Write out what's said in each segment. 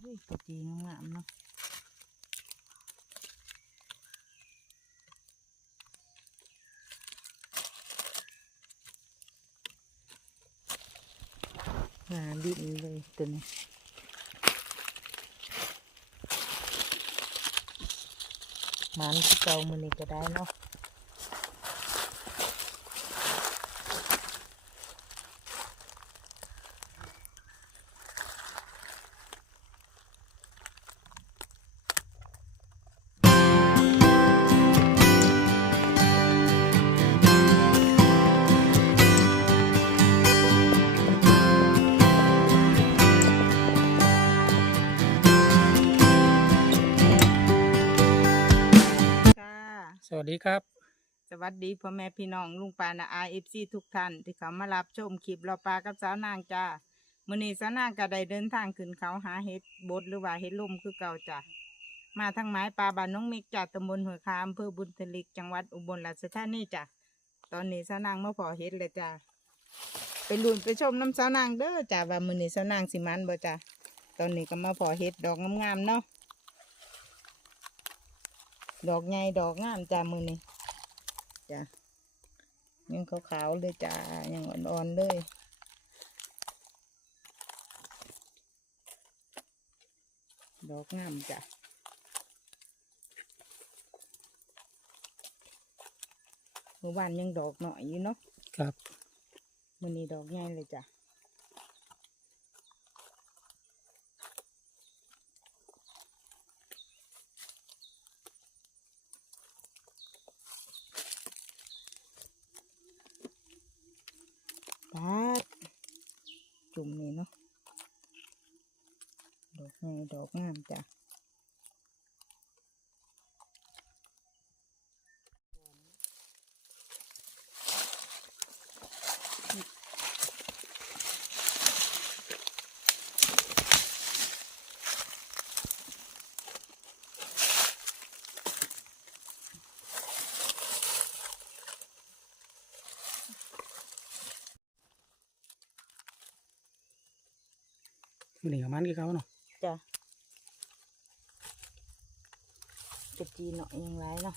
อ้ยกระจีงงามเนาะหาดินเลยตัวนี้มันที่เก่ามือนี้ก็ได้เนาะ ดีครับ สวัสดีพ่อแม่พี่น้องลุงปานาอาเอฟซีทุกท่านที่เขามารับชมคลิปเราปลากับสาวนางจ้ามื้อนี้สาวนางก็ได้เดินทางขึ้นเขาหาเห็ดบดหรือว่าเห็ดลมคือเก่าจ้ะมาทางไม้ปลาบ้านน้องเมกจากตำบลหัวคามอำเภอบุญทลิกจังหวัดอุบลราชธานีจ้ะตอนนี้สาวนางมาพอเห็ดเลยจ้ะไปลุนไปชมน้ำสาวนางเด้อจ้ะว่ามื้อนี้สาวนางสิมันบ่จ้ะตอนนี้ก็มาพอเห็ดดอกงามๆเนาะ ดอกใหญ่ดอกงามจ้ะมื้อนี้จ้ะยังขาวๆเลยจ้ะยังอ่อนๆเลยดอกงามจ้ะเมื่อวานยังดอกหน่อยอยู่เนาะครับ มันนี้ดอกใหญ่เลยจ้ะปาดจุ่มนี่เนาะ ดอกใหญ่ดอก งามจ้ะมันนี่กับมันคือเขาเนาะ จ้ะจีหน่อยยังไรเนาะ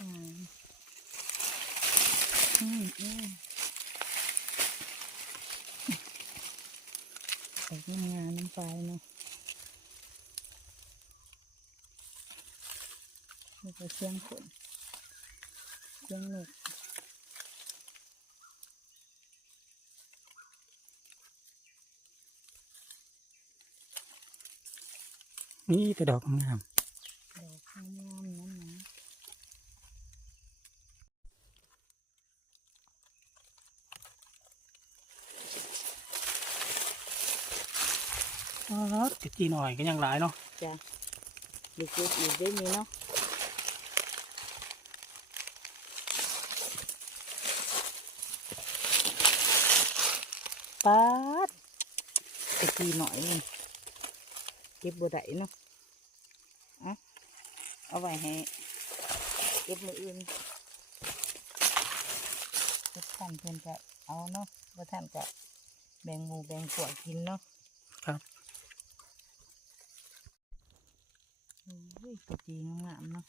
อืมอืมอืมดอกงามๆน้ำปลาเนาะนี่ก็เสียงฝนเสียงหนก นี่แต่ดอกงามดอกงามๆนั่นนะอ๋อติดจีหน่อยก็ยังหลายเนาะจ้ะเด็กๆอยู่ด้วยนี่เนาะปาดตะกี้หน่อยนี่เก็บบัวได้เนาะเอา เอาไว้ให้เก็บมืออื่นทุกท่านเพื่อนก็เอาเนาะว่าท่านก็แบ่งหมูแบ่งขวดกินเนาะครับอุ้ยกระจีงามๆเนาะ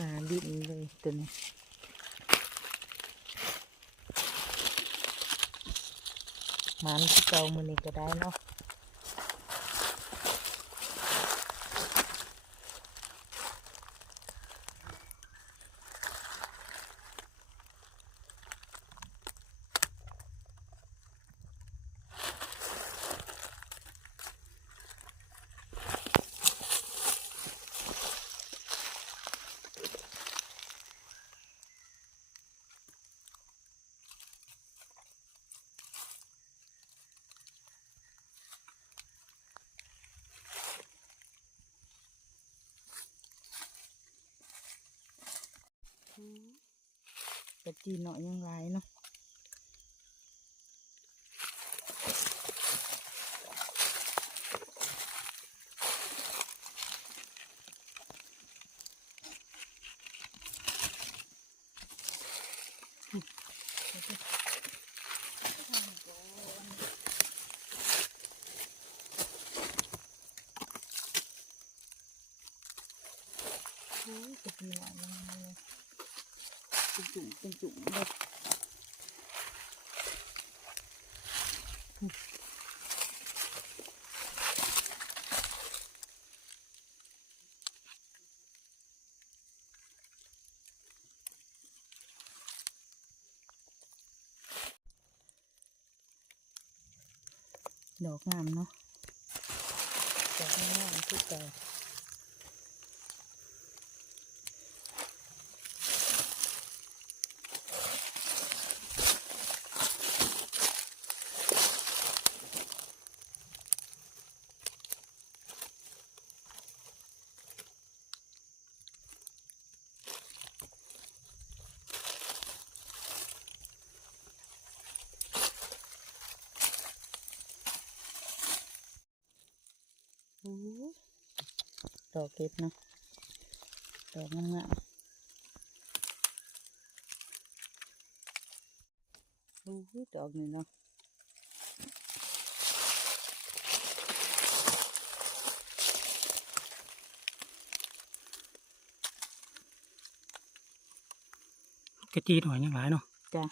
หาดินเลยตัวนี้มันที่เก่ามือนี้ก็ได้เนาะ ระจีเนาะยังหลายเนาะโอ้ยกระจีหน่อยยังไงเลย เป็นจุ่มเลยดอกงามเนาะดอกงามๆคือเก่าโอ้ย ดอกเก็บเนาะดอกงามๆโอ้ยดอกนี่เนาะกระจีหน่อยยังหลายเนาะจ้ะ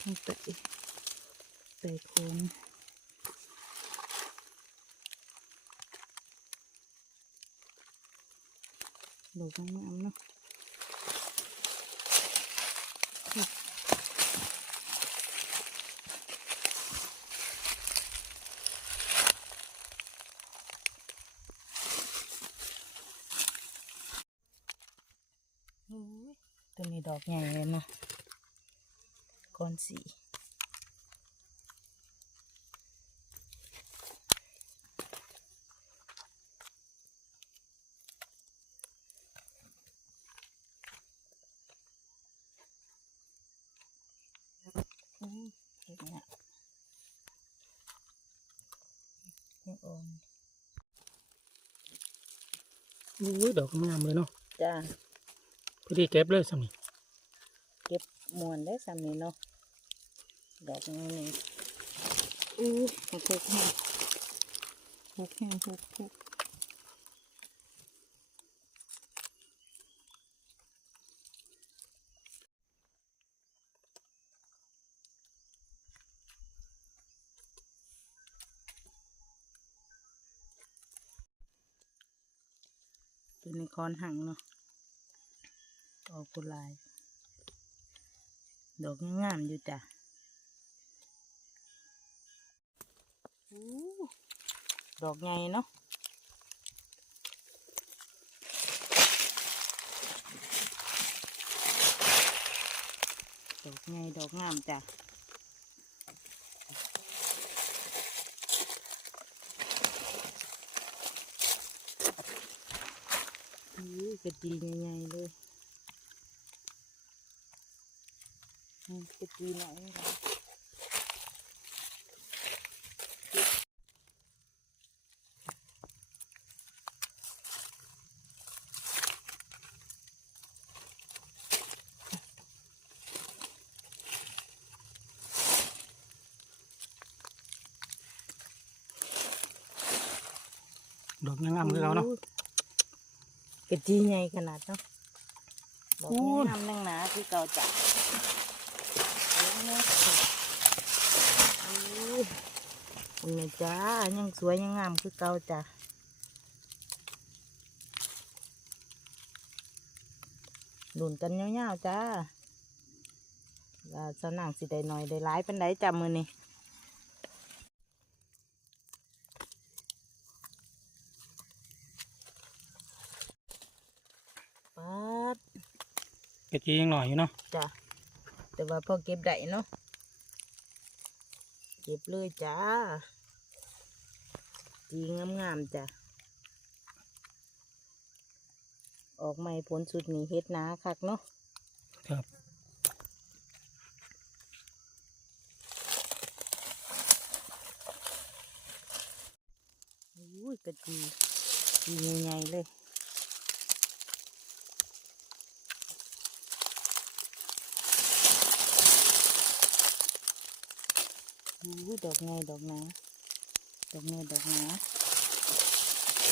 ต้องเตะเตะโคนดอกงามๆ เนาะโอ้ยตัวนี้ดอกใหญ่เลยนะก้อนสีโอ้ย เห็นเนี่ยยังอ่อนอุ้ยดอกงามเลยเนาะจ้าพอดีเก็บเลยสามีเก็บมวนได้สามนี้เนาะดอกนี้นี่อู้หกหกแห้งหกแห้งหกหก ตัวนี้คอนหังเนาะดอกกุหลาบดอกงามอยู่จ้ะดอกใหญ่เนาะดอกใหญ่ดอกงามจ้ะอู้ กระจีใหญ่ๆเลยอืมกระจีหน่อยนะดอกงามๆคือเราเนาะ กระจีใหญ่ขนาดเนาะดอกโอ้ยงามนั่งหนาคือเก่าจ้ะโอ้ยโอ้ยเป็นไงจ้ายังสวยยังงามคือเก่าจ้ะหลุนกันยาวๆจ้าว่าสนางสิได้หน่อยได้หลายเป็นไดจ้ามือนี่ กระจียังหน่อยอยู่เนาะจ้ะแต่ว่าพอเก็บได้เนาะเก็บเลยจ้าจีงามๆจ้ะออกใหม่ผลสุดนี่เฮ็ดหนาคักเนาะครับอุ้ยกระจีจีใหญ่ๆเลย อุ้ยดอกไงดอกหนาดอกไงดอกหนา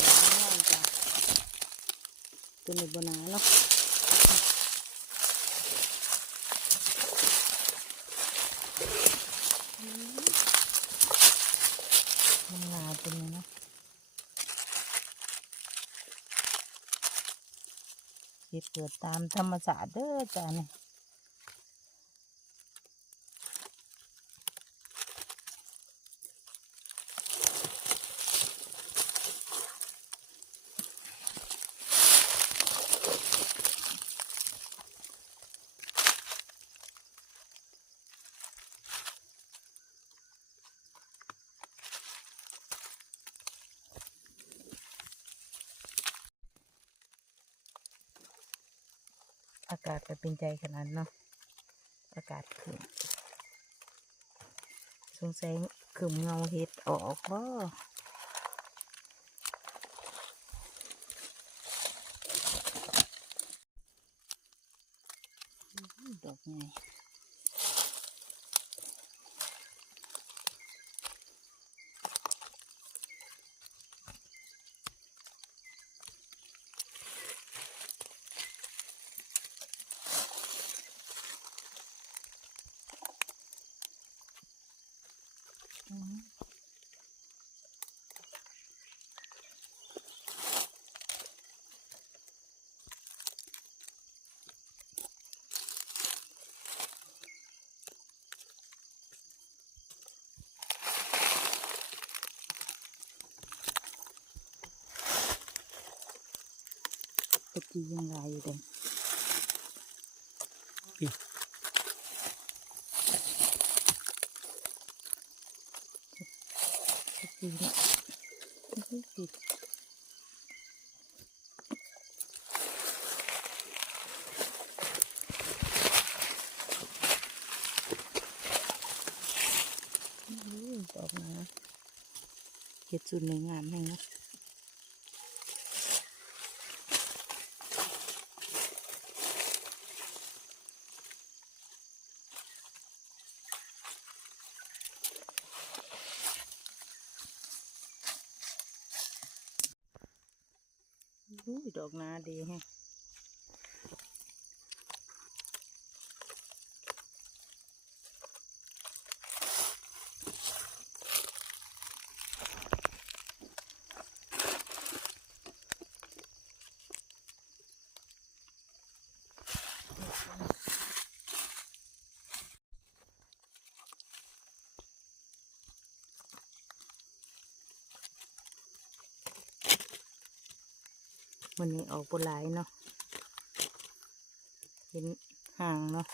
ดอกงามจ้ะตัวนี้บนาเนาะมันหนาตัวนี้เนาะเก็บเกิดตามธรรมชาติเด้อจ้ะเนี่ย อากาศก็เป็นใจขนาดเนาะอากาศขึ้นสงสัยขึ้นเงาเห็ดออกบ่อื้อดอกไงอื้อ ตะกี้ยังลายอยู่เด้อพี่ตะกี้เนี่ยอื้อติดอื้อดอกนะเห็ดสุดในงามแห่งนะ ดอกนาดีแฮะ วันนี้ออกปลายเนาะเห็นห่างเนาะ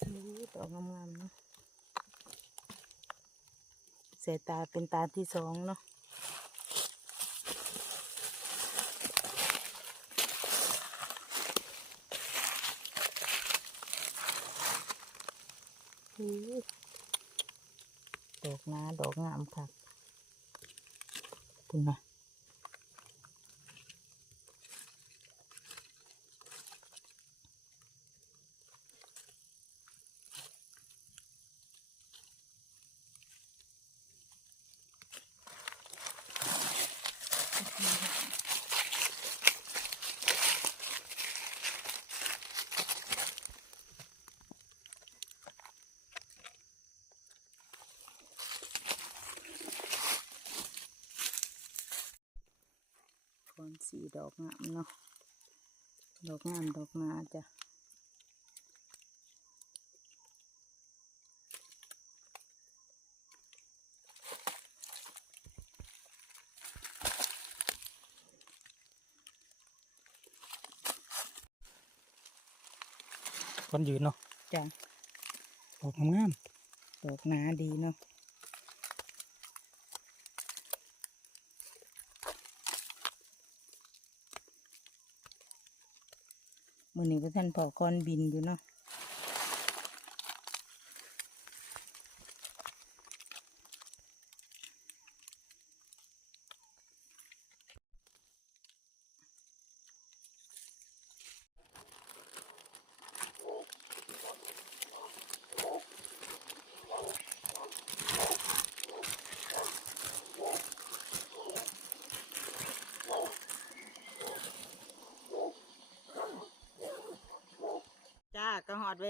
อู้ดอกงามๆเนาะสายตาเป็นตาที่สองเนาะ อู้ นาดอกงามค่ะคุณนะ ดอกงามเนาะ ดอกงามดอกงาจ้ะคนยืนเนาะจ้ะดอกงามดอกหนาดีเนาะ มือนี้ก็ท่านพอกอนบินอยู่เนาะ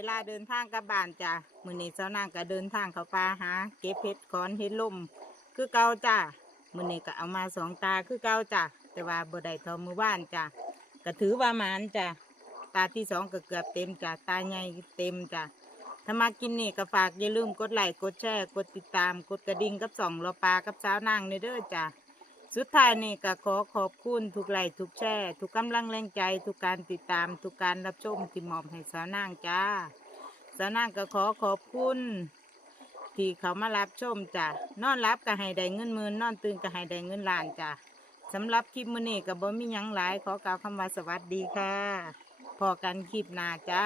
ลาเดินทางกลับบ้านจ้ามื้อนี้เจ้านางก็เดินทางเข้าป่าหาเก็บเห็ดขอนเห็ดลมคือเก่าจ้ามื้อนี้ก็เอามาสองตาคือเก่าจ้าแต่ว่าบ่ได้เทอมือบ้านจ้าก็ถือว่าหมานจ้าตาที่สองก็เกือบเต็มจ้าตาใหญ่เต็มจ้าถ้ามากินนี่ก็ฝากอย่าลืมกดไลค์กดแชร์กดติดตามกดกระดิ่งกับสองรอปลากับสาวนางในเด้อจ้า สุดท้ายนี่ก็ขอขอบคุณทุกไลค์ทุกแชร์ทุกกำลังแรงใจ ทุกการติดตาม ทุกการรับชมที่มอบให้สาวนางจ้าสาวนางก็ขอขอบคุณที่เขามารับชมจ้านอนรับก็ให้ได้เงินหมื่นนอนตื่นก็ให้ได้เงินล้านจ้าสำหรับคลิปมื้อนี้ก็บ่มีหยังหลายขอกล่าวคำว่าสวัสดีค่ะพอกันคลิปหน้าจ้า